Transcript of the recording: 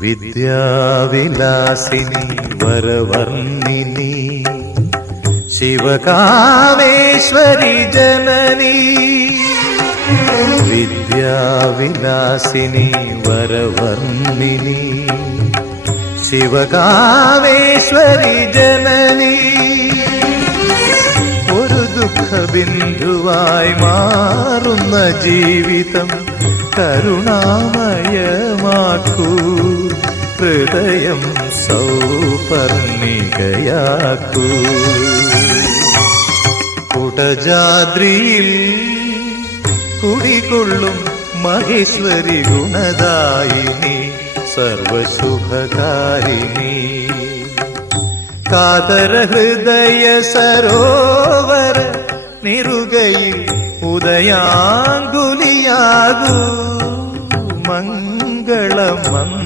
വിദ്യാവിലാസിനി വരവർണ്ണിനി ശിവകാമേശ്വരി ജനനി. വിദ്യാവിലാസിനി വരവർണ്ണിനി ശിവകാമേശ്വരി ജനനി. ഒരു ദുഃഖബിന്ദുവായി മാറുന്ന ജീവിതം കരുണാമയമാക്കൂ, ഹൃദയം സൗപർണികയാക്കൂ. കുടജാദ്രിയിൽ കുടികൊള്ളും മഹേശ്വരി ഗുണദായിനി സർവശുഭകാരിണി. കാതര ഹൃദയ സരോവര നിറുകയിൽ ഉദയാങ്കുലിയാകൂ, മംഗളമംഗള